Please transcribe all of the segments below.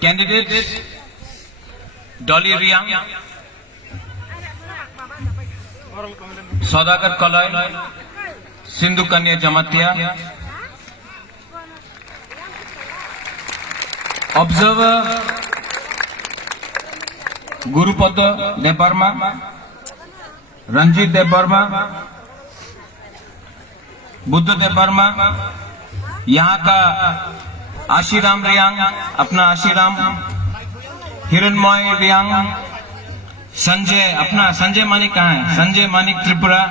Candidates Dolly Riang, Saudagar Kaloy, Sindhu Kanya Jamatia, Observer Gurupada Debarma, Ranjit Debarma, Buddha Debbarma, यहाँ का आशीराम रियांग, अपना आशीराम, हिरणमय रियांग, संजय, अपना संजय मानिक कहाँ है? संजय मानिक त्रिपुरा,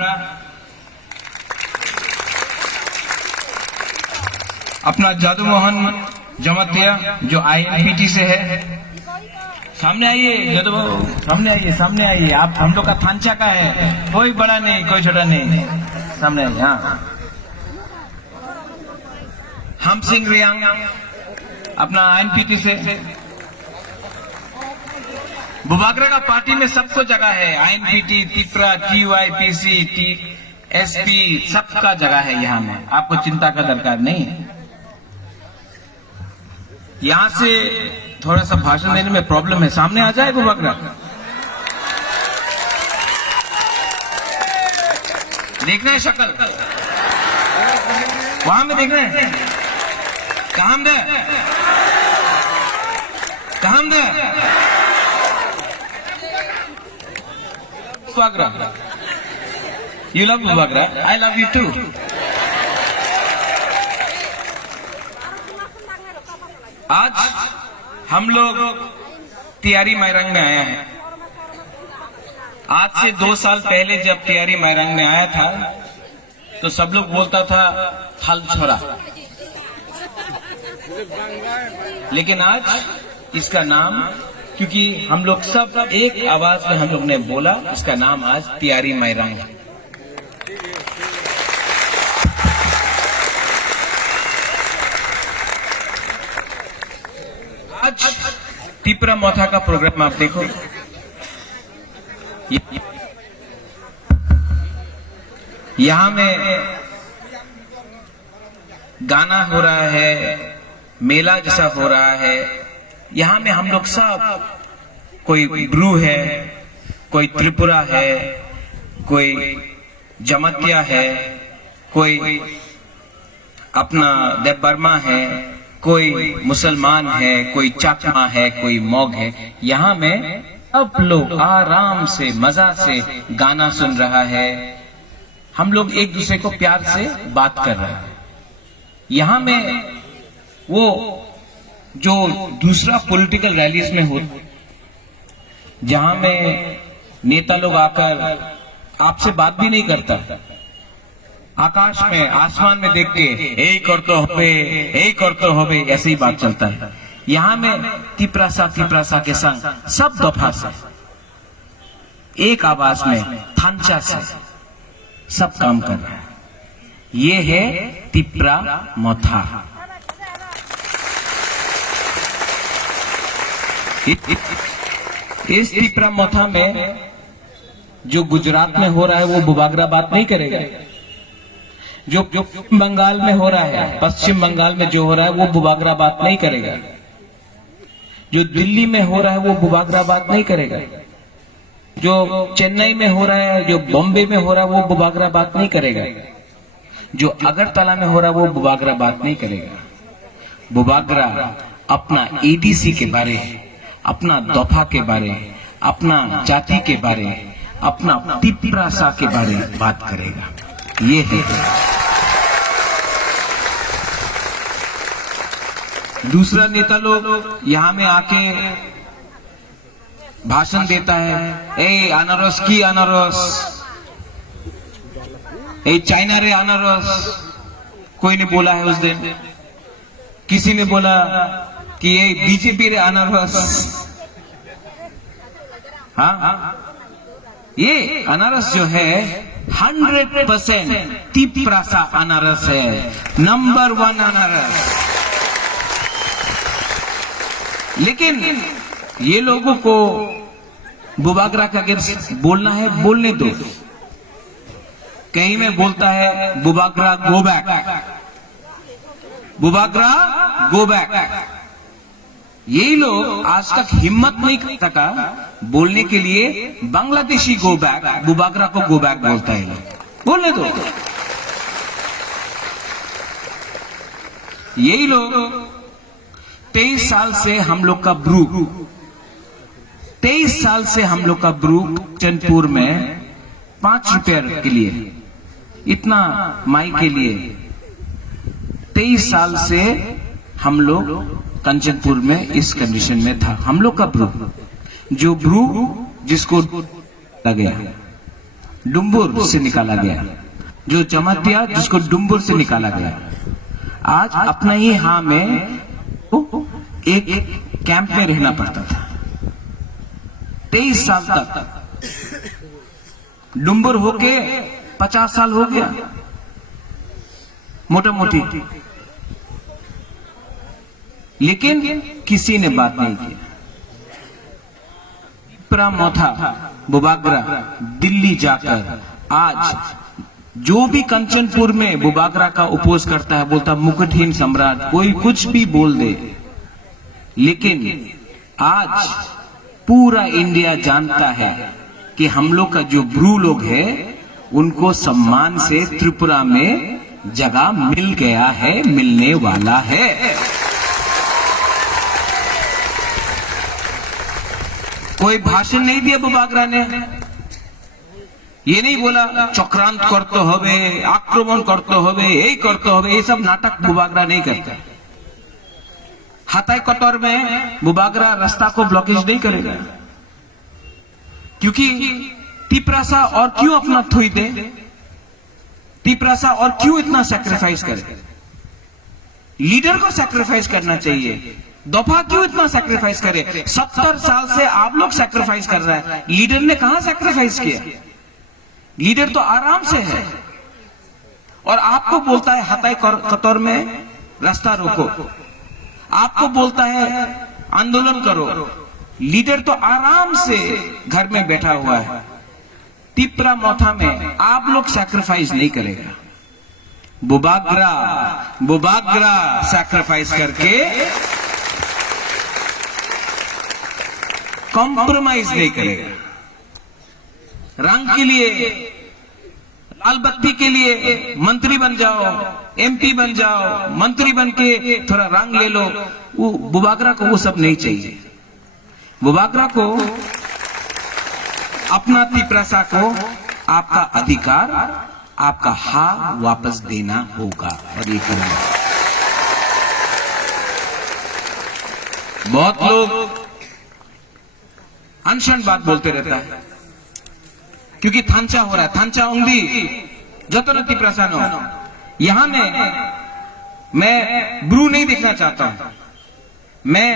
अपना जादू मोहन जमतिया जो INPT से है। सामने आइए जादू बाबू, सामने आइए आप, हम लोग का थांचा का है, कोई बड़ा नहीं कोई छोटा नहीं, सामने आइए। हाँ, हम सिंह रियांग अपना INPT से। बुबागरा का पार्टी में सबको जगह है, INPT, त्रिपुरा, TYPC, TSP, सबका जगह है यहाँ में, आपको चिंता का दरकार नहीं है। यहाँ से थोड़ा सा भाषण देने में प्रॉब्लम है, सामने आ जाए बुबागरा, देखना है शक्ल, वहां में देखना है, कहाँ दे Bubagra, you love Bubagra, I love you too. आज हम लोग तियारी मैरंग में आया है। आज से 2 साल पहले जब तियारी मैरंग में आया था तो सब लोग बोलता था हल छोड़ा, लेकिन आज इसका नाम, क्योंकि हम लोग सब एक आवाज में हम लोग ने बोला, इसका नाम आज तियारी मैरंग है। आज त्रिपुरा मोथा का प्रोग्राम आप देखो, यहाँ में गाना हो रहा है, मेला जैसा हो रहा है। यहाँ में हम लोग सब, कोई ब्रू है, कोई त्रिपुरा है, कोई जमतिया है, कोई अपना देवर्मा है, कोई मुसलमान है, कोई चाकमा है, कोई मौग है। यहाँ में सब लोग आराम से मजा से गाना सुन रहा है, हम लोग एक दूसरे को प्यार से बात कर रहे हैं। यहाँ में वो जो दूसरा पॉलिटिकल रैलीज में हो, जहां में नेता लोग आकर आपसे बात भी नहीं करता, आकाश में आसमान में देख के यही कर तो होबे ऐसे ही बात चलता है। यहाँ में तिप्रासा के संग सब दफा से एक आवाज में थांचा से सब काम कर रहा है। ये है त्रिपुरा मोथा। इस त्रिपुरा मोथा में जो गुजरात में हो रहा है वो बुबागरा बात नहीं करेगा, जो बंगाल में हो रहा है, पश्चिम बंगाल में जो हो रहा है वो बुबागरा बात नहीं करेगा, जो दिल्ली में हो रहा है वो बुबागरा बात नहीं करेगा, जो चेन्नई में हो रहा है, जो बॉम्बे में हो रहा है वो बुबागरा बात नहीं करेगा, जो अगरतला में हो रहा है वो बुबागरा बात नहीं करेगा। बुबागरा अपना ADC के बारे, अपना दफा के बारे, अपना जाति के बारे, अपना तिप्रासा के बारे बात करेगा। ये है। दूसरा नेता लोग यहाँ में आके भाषण देता है, ए अनारस की अनारस, ए चाइना रे अनारस। कोई ने बोला है उस दिन, किसी ने बोला कि ये BJP रे अनारस। हाँ, ये अनारस जो है 100% तिप्रासा अनारस है, नंबर 1 अनारस। लेकिन ये लोगों को बुबागरा का अगर बोलना है बोलने दो। कहीं में बोलता है Bubagra go back, Bubagra go back, यही लोग आज तक हिम्मत नहीं कर सका बोलने के लिए बांग्लादेशी गो बैक, बुबागरा को गो बैक बोलता है। बोलने दो। यही लोग 23 साल से हम लोग का ब्रू, 23 साल से हम लोग का ब्रू चंदपुर में 5 रुपये के लिए, इतना माई के लिए 23 साल से हम लोग कंचनपुर में इस कंडीशन में था। हम लोग का ब्रू, जो ब्रू जिसको गया डुम्बुर से निकाला गया, जो जमातिया जिसको डुम्बुर से निकाला गया, आज अपना ही हाँ में एक कैंप में रहना पड़ता था 23 साल तक। डुम्बुर होके 50 साल हो गया मोटा मोटी, लेकिन किसी ने बात नहीं की। प्रामोथा बुबागरा दिल्ली जाकर आज जो भी कंचनपुर में बुबागरा का उपोज करता है, बोलता मुकुटहीन सम्राट, कोई कुछ भी बोल दे, लेकिन आज पूरा इंडिया जानता है कि हम लोग का जो ब्रू लोग है उनको सम्मान से त्रिपुरा में जगह मिल गया है, मिलने वाला है। कोई भाषण नहीं दिया बुबागरा ने, ये नहीं बोला चक्रांत करते होवे, आक्रमण करते होवे, यही करते होवे, ये सब नाटक बुबागरा नहीं करता। हाथाई कटोर में बुबागरा रास्ता को ब्लॉकेज नहीं करेगा, क्योंकि तिपरासा और क्यों अपना थोई दे, तिपरासा और क्यों इतना सैक्रिफाइस करे। लीडर को सैक्रिफाइस करना चाहिए, दफा क्यों इतना सैक्रिफाइस करे। 70 साल से आप लोग सैक्रिफाइस कर रहे हैं, लीडर ने कहां सैक्रिफाइस किया। लीडर तो आराम से है और आपको बोलता है हताई कतौर में रास्ता रोको, आपको बोलता है आंदोलन करो। लीडर तो आराम से घर में बैठा हुआ है। तिपरा मोथा में आप लोग सैक्रिफाइस नहीं करेगा। बुबागरा सैक्रिफाइस करके कॉम्प्रोमाइज नहीं करेगा। रंग के लिए, लाल बत्ती के लिए मंत्री बन जाओ, एमपी बन जाओ, मंत्री बन के थोड़ा रंग ले लो, वो बुबागरा को वो सब नहीं चाहिए। बुबागरा को अपना तिपरासा को आपका अधिकार, आपका हाँ वापस देना होगा और ये करना। बहुत लोग अनशन बात बोलते रहता है, क्योंकि थांचा हो रहा है, थांचा उंगली जतन तिपरासा नो। यहां मैं ब्रू नहीं देखना चाहता हूं, मैं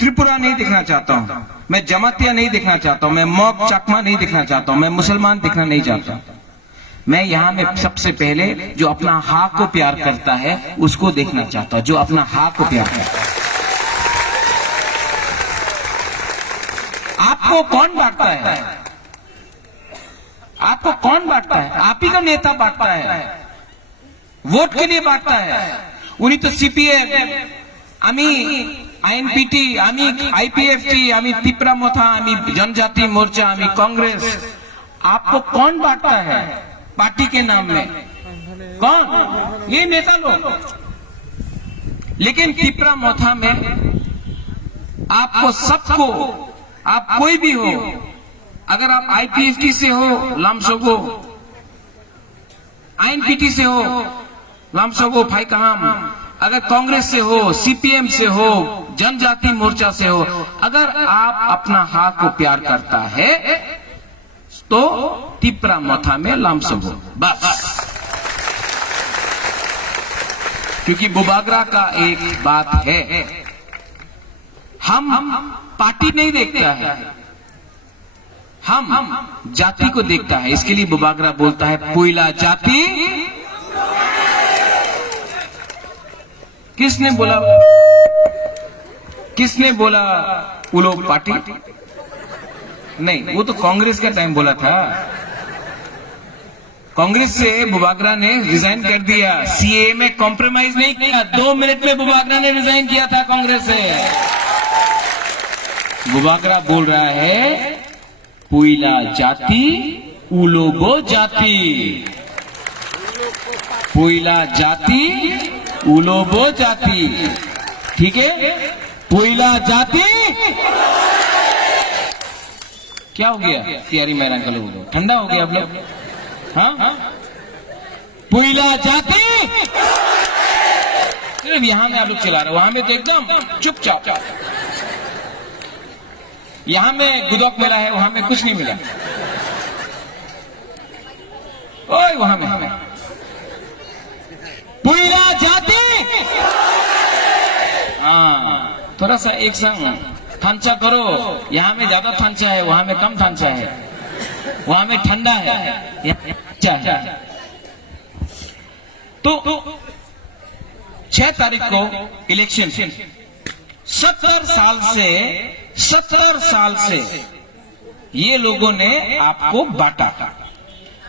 त्रिपुरा नहीं देखना चाहता हूं, मैं जमातिया नहीं देखना चाहता हूं, मैं मॉक चकमा नहीं देखना चाहता हूं, मैं मुसलमान देखना नहीं चाहता। मैं यहां में सबसे पहले जो अपना हाँ को प्यार करता है उसको देखना चाहता हूं, जो अपना हाँ को प्यार करता है। आपको कौन बांटता है? आपको कौन बांटता है? आप ही का नेता बांटता है, वोट के लिए बांटता है। उन्हीं तो सीपीएम, आमी आईएनपीटी, आमी आईपीएफटी, आमी तिपरा मोथा, आमी जनजाति मोर्चा, आमी कांग्रेस। आपको कौन बांटता है पार्टी के नाम में? कौन? ये नेता लोग। लेकिन तिपरा मोथा में आपको सबको, आप कोई भी हो, अगर आप आईपीएफटी से हो लामसोगो, आईएनपीटी से हो लामसोगो फाइकाम, अगर कांग्रेस से हो, सीपीएम से हो, जनजाति मोर्चा से हो, अगर आप अपना हाँ को प्यार करता है तो तिपरा मोथा में लामसोगो बस। क्योंकि बुबागरा का एक बात है, हम पार्टी नहीं देखता है, हम जाति को देखता है। इसके लिए बुबागरा बोलता है पुइला जाति। किसने बोला? किसने बोला वो लोग पार्टी? नहीं, वो तो कांग्रेस का टाइम बोला था। कांग्रेस से बुबागरा ने रिजाइन कर दिया, सीए में कॉम्प्रोमाइज नहीं किया। 2 मिनट में बुबागरा ने रिजाइन किया था कांग्रेस से। बुबागरा बोल रहा है पुइला जाति उलोगो जाति, पुइला जाति उलोगो जाति, ठीक है। पुइला जाति क्या हो गया तियारी मैदान का लोग, ठंडा हो गया आप लोग? हाँ, पुइला जाति सिर्फ यहां में आप लोग चला रहे, वहां में तो एकदम चुपचाप। यहां में गुदौक मिला है, वहां में कुछ नहीं मिला। ओए वहां में पुइला जाति, हाँ थोड़ा सा एक संग थांचा करो। यहां में ज्यादा थांचा है, वहां में कम थांचा है, वहां में ठंडा है, यहाँ है। तो 6 तारीख को इलेक्शन, 70 साल से ये लोगों ने आपको बांटा।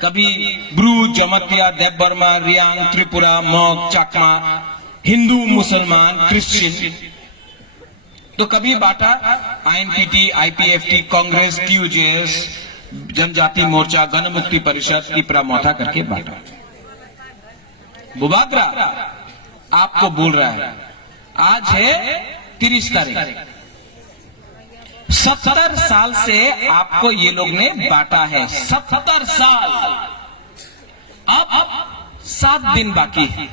कभी ब्रू, जमतिया, देवबर्मा, रियांग, त्रिपुरा, मॉग, चाकमा, हिंदू, मुसलमान, क्रिश्चियन। तो कभी बांटा आईएनपीटी, आईपीएफटी, कांग्रेस, टीयूजेएस, जनजाति मोर्चा, गण मुक्ति परिषद, इपरा मोथा करके बांटा। बुबागरा आपको बोल रहा है आज है 30 तारीख, 70 साल से आपको ये लोग ने बांटा है। 70 साल, अब 7 दिन बाकी है।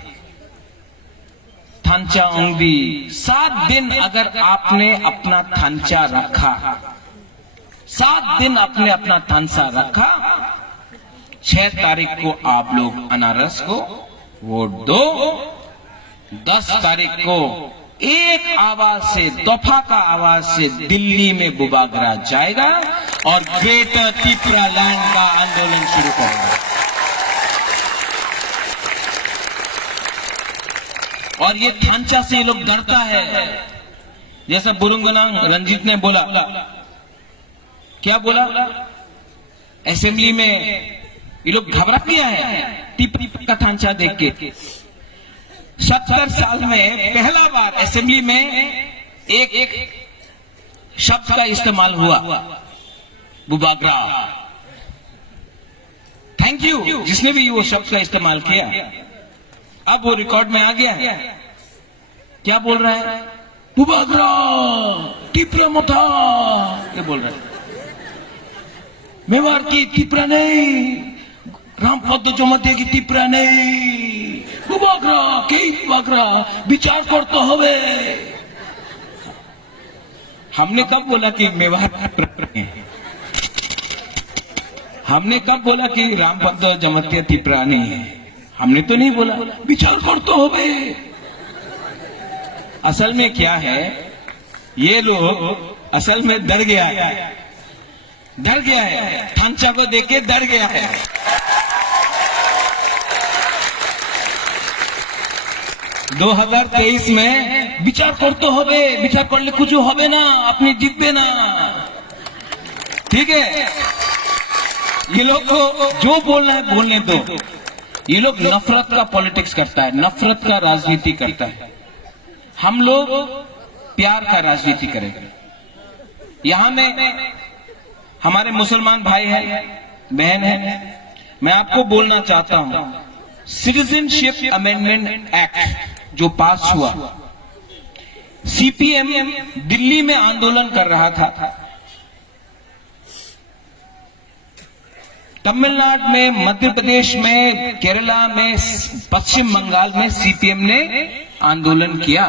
थांचा ओंगदी 7 दिन अगर आपने अपना थांचा रखा, 7 दिन आपने अपना थांचा रखा, 6 तारीख को आप लोग अनारस को वोट दो। 10 तारीख को एक आवाज से, दफा का आवाज से दिल्ली में बुबागरा जाएगा और ग्रेटर त्रिपुरा लैंड का आंदोलन शुरू करेगा। और ये थांचा से ये लोग डरता है। जैसा बुरुंगनांग रंजीत ने बोला, क्या बोला? असेंबली में ये लोग घबरा गया है त्रिपुरा का थांचा देख के। 70 साल में पहला बार असेंबली में एक शब्द का इस्तेमाल हुआ, बुबागरा। थैंक यू जिसने भी वो शब्द का इस्तेमाल किया। अब वो रिकॉर्ड में आ गया है। क्या बोल रहा है? बुबागरा त्रिपुरा मथा, ये बोल रहा है। मेवाड़ की त्रिपुरा नहीं, रामपद जमाते की त्रिपुरा नहीं, बुबागरा के बुबागरा विचार करते होवे। हमने कब बोला कि मेवाड़ है? हमने कब बोला कि रामपद जमाते त्रिपुरा नहीं है? हमने तो नहीं बोला, विचार करते होवे। असल में क्या है, ये लोग असल में डर गया है, डर गया है, थांचा को देख के डर गया है। दो 2023 में विचार करते होवे, विचार करले कुछ होवे ना, अपनी जीतबे ना, ठीक है। ये लोग को जो बोलना है बोलने दो। ये लोग नफरत का पॉलिटिक्स करता है, नफरत का राजनीति करता है। हम लोग प्यार का राजनीति करेंगे। यहां में हमारे मुसलमान भाई हैं, बहन हैं। मैं आपको बोलना चाहता हूं, सिटीजनशिप अमेंडमेंट एक्ट जो पास हुआ, सीपीएम दिल्ली में आंदोलन कर रहा था, तमिलनाडु में, मध्य प्रदेश में, केरला में, पश्चिम बंगाल में सीपीएम ने आंदोलन किया।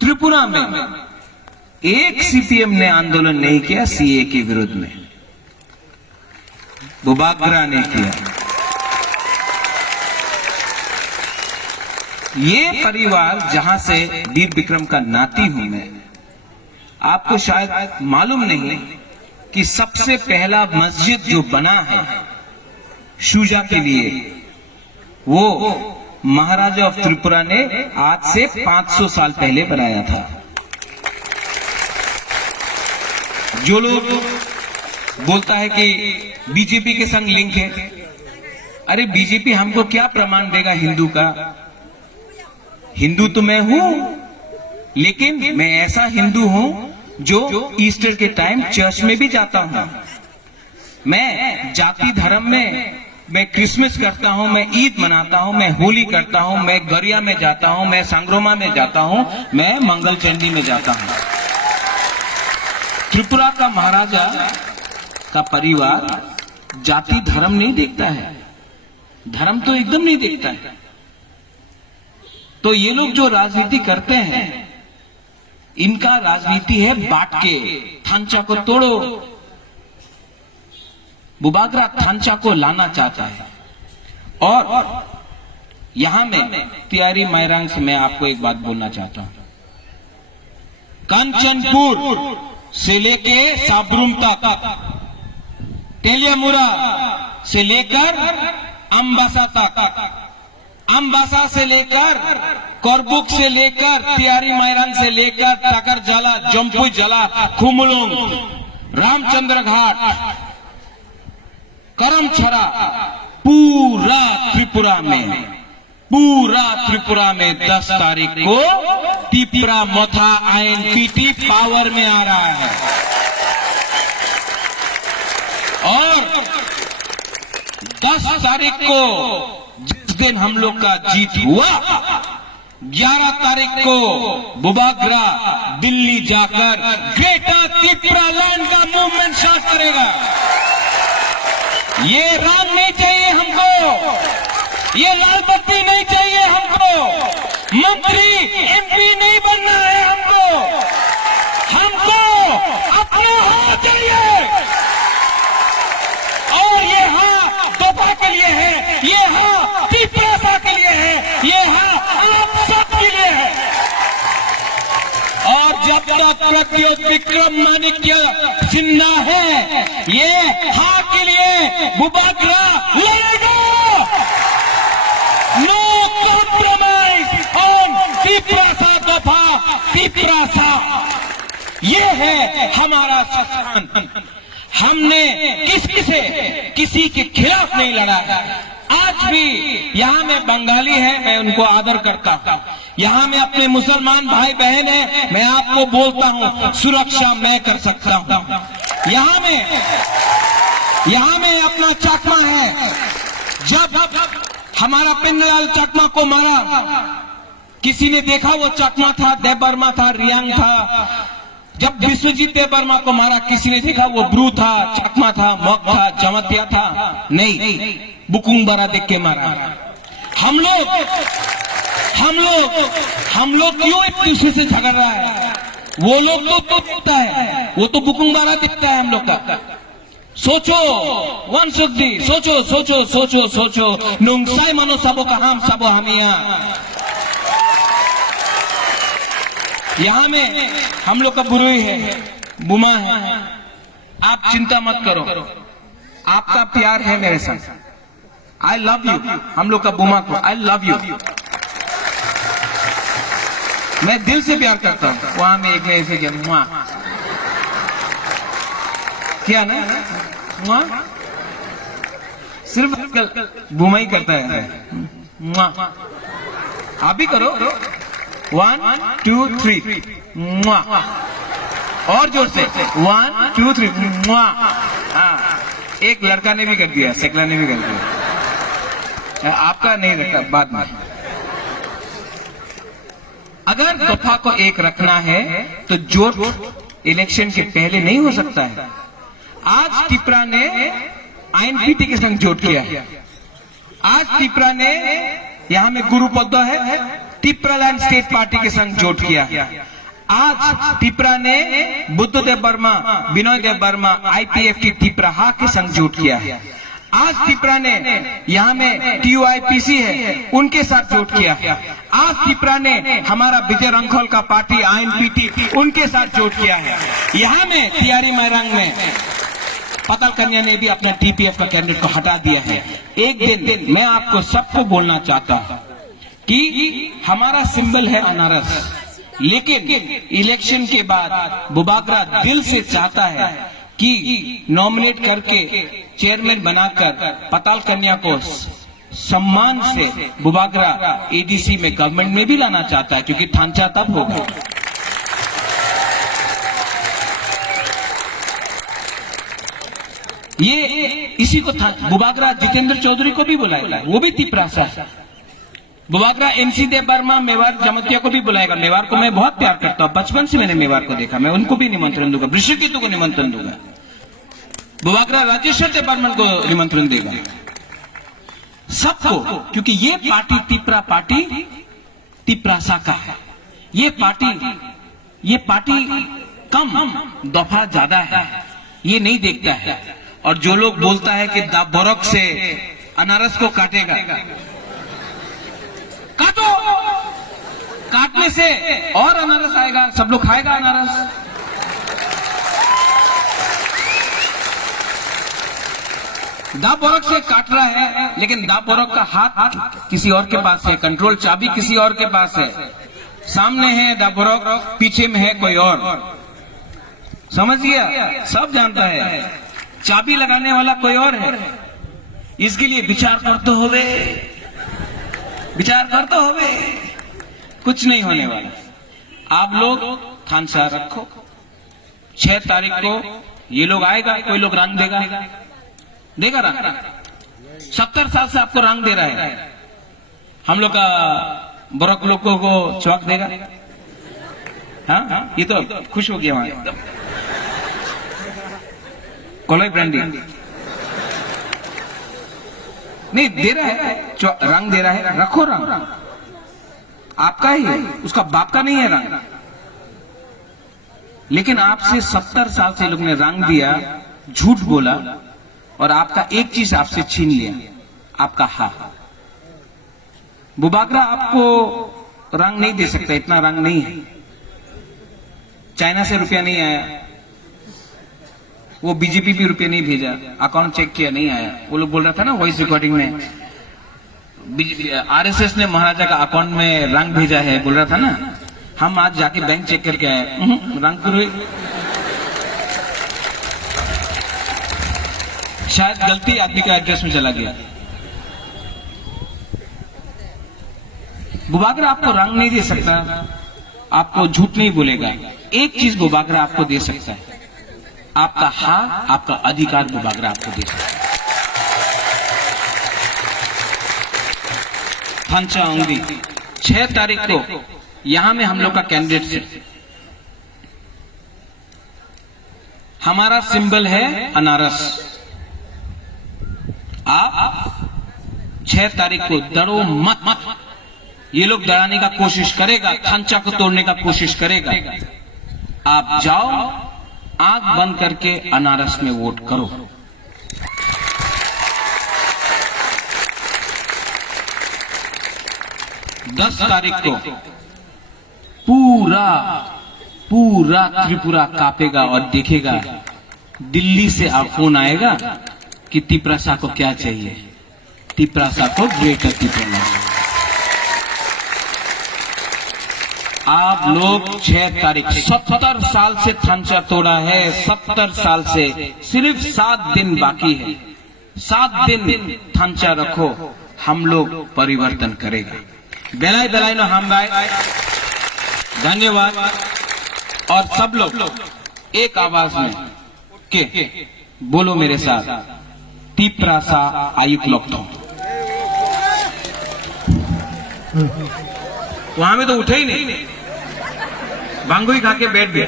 त्रिपुरा में एक सीपीएम ने आंदोलन नहीं किया सीए के विरुद्ध में, बुबागरा ने किया। ये परिवार जहां से वीर विक्रम का नाती हूं मैं, आपको शायद मालूम नहीं कि सबसे पहला मस्जिद जो बना है शुजा के लिए, वो महाराजा ऑफ त्रिपुरा ने आज से 500 साल पहले बनाया था। जो लोग बोलता है कि बीजेपी के संग लिंक है, अरे बीजेपी हमको क्या प्रमाण देगा हिंदू का? हिंदू तो मैं हूं, लेकिन मैं ऐसा हिंदू हूं जो ईस्टर के टाइम चर्च में भी जाता हूं। मैं जाति धर्म में, मैं क्रिसमस करता हूं, मैं ईद मनाता हूं, मैं होली करता हूं, मैं गरिया में जाता हूं, मैं सांग्रोमा में जाता हूं, मैं मंगल चंडी में जाता हूं। त्रिपुरा का महाराजा का परिवार जाति धर्म नहीं देखता है, धर्म तो एकदम नहीं देखता है। तो ये लोग जो राजनीति करते हैं, इनका राजनीति है बांट के, थांचा को तोड़ो। बुबागरा थांचा को लाना चाहता है। और यहां में तियारी मायरांग से मैं आपको एक बात बोलना चाहता हूं। कंचनपुर से लेके साबरूम तक, टेलियामुरा से लेकर अम्बासा तक, अम्बासा से लेकर कोरबुक से लेकर तियारी मायरांग से लेकर टाकर जला, जम्पू जला, खुमलुंग, रामचंद्र घाट, करमछरा, पूरा त्रिपुरा में 10 तारीख को तिपरा मोथा आईएनपीटी पावर में आ रहा है। और 10 तारीख को जिस दिन हम लोग का जीत हुआ, 11 तारीख को बुबागरा दिल्ली जाकर ग्रेटर त्रिपुरा लैंड का मूवमेंट स्टार्ट करेगा। ये राम नहीं चाहिए हमको, ये लाल बत्ती नहीं चाहिए हमको, मंत्री एमपी नहीं बनना है हमको अपना हाथ चाहिए। और ये हाँ तोहफा के लिए है, ये हाँ त्रिपुरा के लिए है, ये हाँ आप सब के लिए है। और जब तक प्रत्युत विक्रम माणिक्य जिंदा है, ये हाँ के लिए बुबागरा लड़ेगा। नो कॉम्प्रोमाइज ऑन त्रिपुरा दफा त्रिपुरा। ये है हमारा सिद्धांत। हमने किसी के खिलाफ नहीं लड़ा है। आज भी यहाँ में बंगाली है, मैं उनको आदर करता हूँ। यहाँ में अपने मुसलमान भाई बहन है, मैं आपको बोलता हूँ सुरक्षा मैं कर सकता हूँ। यहाँ में अपना चकमा है। जब हमारा पिंडलाल चकमा को मारा, किसी ने देखा वो चकमा था, देबर्मा था, रियांग था। जब विश्वजीत देबर्मा को मारा, किसी ने देखा वो ब्रू था, चकमा था, मग था, जमतिया था? नहीं, बुकुंग बरा देख के मारा। हम लोग क्यों एक दूसरे से झगड़ रहा है? वो लोग तो दिखता है, वो तो बुकुंग बरा दिखता है हम लोग का। सोचो वन सुद्दी, सोचो नुंगसाई मनो सबो का हम सबो हमिया। यहाँ में हम लोग का बुरुई है, बुमा है। आप चिंता मत करो, आपका प्यार है मेरे साथ। आई लव यू, हम लोग का बुमा को आई लव यू, मैं दिल से प्यार करता हूँ। वहां में एक ऐसे क्या ना वहां सिर्फ बुमा ही करता है। आप भी करो, 1 2 3 और जोर से 1 2 3। एक लड़का ने भी कर दिया, सेकला ने भी कर दिया। आपका नहीं रखा बाद में। अगर दफा को एक रखना है तो जोट इलेक्शन के पहले नहीं हो सकता है। आज त्रिपुरा ने आईएनपीटी के संग जोट किया है। आज त्रिपुरा ने, यहां में गुरु पद्मा है, त्रिपुरा लैंड स्टेट पार्टी के संग जोट किया। आज त्रिपुरा ने बुद्धदेव वर्मा, विनोद देव वर्मा, आईपीएफ की त्रिपुरा के संग जोट किया है। आज त्रिपुरा ने, यहाँ में टीयूआईपीसी है, उनके साथ जोट किया। आज त्रिपुरा ने हमारा विजय रंखोल का पार्टी आईएनपीटी, उनके साथ जोट किया है। यहाँ में तियारी मायरांग में पताल कन्या ने भी अपना टीपीएफ का कैंडिडेट को हटा दिया है। एक दिन मैं आपको सबको बोलना चाहता हूँ कि हमारा सिंबल है अनारस, लेकिन इलेक्शन के बाद बुबागरा दिल से चाहता है कि नॉमिनेट करके चेयरमैन बनाकर पताल कन्या को सम्मान से बुबागरा एडीसी में गवर्नमेंट में भी लाना चाहता है, क्योंकि थांचा तब होगा। ये इसी को बुबागरा जितेंद्र चौधरी को भी बुलाएगा, वो भी तिपरासा है। बुबागरा एनसी देव वर्मा मेवाड़ जमतिया को भी बुलाएगा। मेवाड़ को मैं बहुत प्यार करता हूँ, बचपन से मैंने मेवाड़ को देखा, मैं उनको भी निमंत्रण दूंगा, वृषकेतु को निमंत्रण दूंगा, बुबागरा राजेश्वर देव बर्मन को निमंत्रण देगा, सबको, क्योंकि ये पार्टी तिपरा पार्टी तिपरासा का है। ये पार्टी कम दफा ज्यादा है, ये नहीं देखता है। और जो लोग बोलता है कि दा बोरक से अनारस को काटेगा, काटो, काटने से और अनारस आएगा, सब लोग खाएगा अनारस। दा बोरक से काट रहा है, लेकिन दा बोरक का हाथ किसी और के पास है, कंट्रोल चाबी किसी और के पास है। सामने है दा बोरक, पीछे में है कोई और। समझ गया? सब जानता है चाबी लगाने वाला कोई और है। इसके लिए विचार करते होवे, कुछ नहीं होने वाला। आप लोग थानसा रखो, 6 तारीख को ये लोग आएगा, कोई लोग रंग देगा रंग। 70 साल से आपको रंग दे रहा है, हम लोग का बरक लोगों को चौक देगा। हाँ, ये तो खुश हो गया वहां एकदम। कोलाई ब्रांडी नहीं दे रहा है, रंग दे रहा है, रखो रंग, आपका ही है, उसका बाप का नहीं है रंग। लेकिन आपसे 70 साल से लोग ने रंग दिया, झूठ बोला, और आपका एक चीज आपसे छीन लिया, आपका हाथ। बुबागरा आपको रंग नहीं दे सकता, इतना रंग नहीं है। चाइना से रुपया नहीं आया, वो बीजेपी भी रुपये नहीं भेजा, अकाउंट चेक किया, नहीं आया। वो लोग बोल रहा था ना वॉइस रिकॉर्डिंग में, आरएसएस ने महाराजा का अकाउंट में रंग भेजा है, बोल रहा था ना। हम आज जाके बैंक चेक करके आए, रंग तो शायद गलती आदमी का एड्रेस में चला गया। बुबागरा आपको रंग नहीं दे सकता, आपको झूठ नहीं बोलेगा। एक चीज बुबागरा आपको दे सकता है, आपका हाँ, आपका अधिकार बुबागरा आपको दे सकता है। थांचा ओंगदी 6 तारीख को यहां में हम लोग का कैंडिडेट है। हमारा सिंबल है अनारस। आप 6 तारीख को डरो मत। ये लोग डराने का कोशिश करेगा, थांचा को तोड़ने का कोशिश करेगा। आप जाओ, आंख बंद करके अनारस में वोट करो। दस तारीख को पूरा त्रिपुरा कांपेगा और देखेगा, दिल्ली से आप फोन आएगा कि तिपरासा को क्या चाहिए, तिपरासा को ग्रेटर तिपरा। आप लोग 6 तारीख 70 साल से थांचा तोड़ा है, 70 साल से सिर्फ 7 दिन बाकी है। 7 दिन थांचा रखो, हम लोग परिवर्तन करेगा। बेलाई बेलाई नो हम भाई, धन्यवाद। और सब लोग एक आवाज में के बोलो मेरे साथ, तिपरासा आयुक्त लोग। वहां में तो उठे ही नहीं, भांगो ही खा के बैठ गया।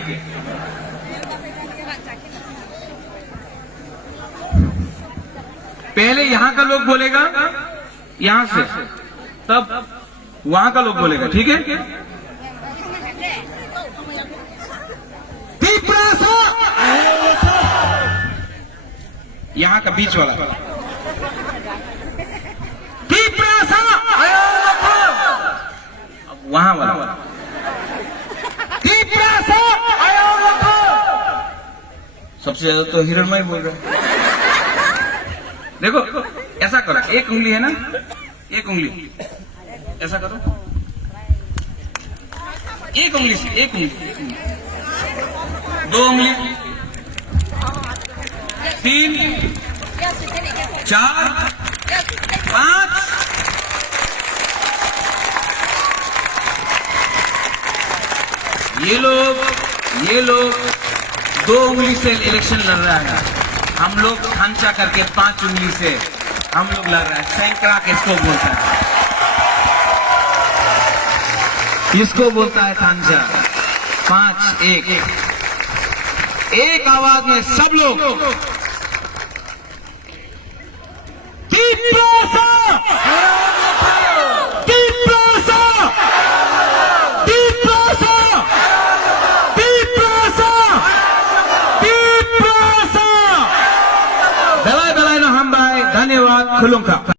पहले यहां का लोग बोलेगा, यहां से, तब वहां का लोग बोलेगा, ठीक है? यहां का बीच वाला वहां वाला सबसे ज्यादा तो हिरणमय बोल रहे हैं। देखो ऐसा करो, एक उंगली है ना, एक उंगली ऐसा करो, एक उंगली से, एक उंगली, 2 उंगली, 3, 4, 5। ये लोग 2 उंगली से इलेक्शन लड़ रहा है, हम लोग खांचा करके 5 उंगली से हम लोग लड़ रहे हैं। सैंकड़ा किसको बोलता है? इसको बोलता है खांचा। 5-1 एक आवाज में सब लोग धन्यवाद खुलूंगा।